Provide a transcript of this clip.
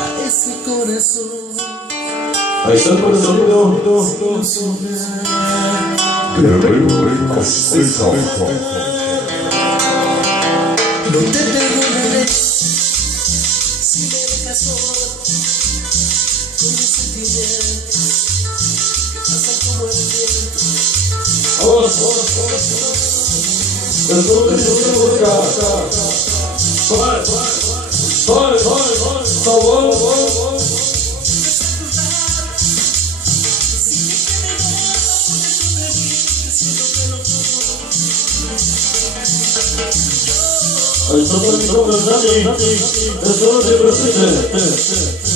A ese corazón. Ahí está el corazón, No te perdonaré si me dejas sola con mis sentimientos que pasan como el viento. Ahí está el corazón, Dani, eso no te presente.